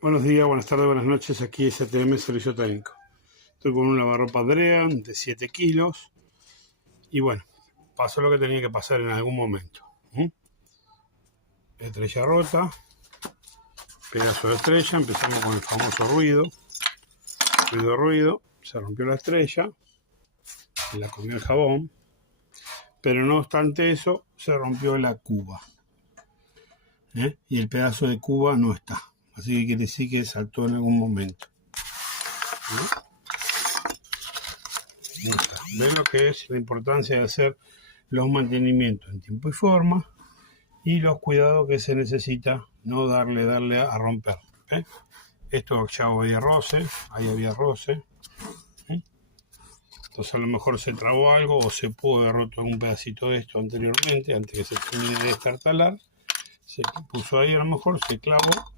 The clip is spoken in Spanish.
Buenos días, buenas tardes, buenas noches. Aquí es STM Servicio Técnico. Estoy con un lavarropa Drean de 7 kilos. Y bueno, pasó lo que tenía que pasar en algún momento. Estrella rota, pedazo de estrella. Empezamos con el famoso ruido. Ruido. Se rompió la estrella. Se la comió el jabón. Pero no obstante eso, se rompió la cuba. Y el pedazo de cuba no está. Así que quiere decir que saltó en algún momento. Ven lo que es la importancia de hacer los mantenimientos en tiempo y forma y los cuidados que se necesita, no darle a romper. Esto ya había roce, ahí había roce. Entonces a lo mejor se trabó algo o se pudo haber roto algún pedacito de esto anteriormente, antes que se termine de destartalar. Se puso ahí, a lo mejor se clavó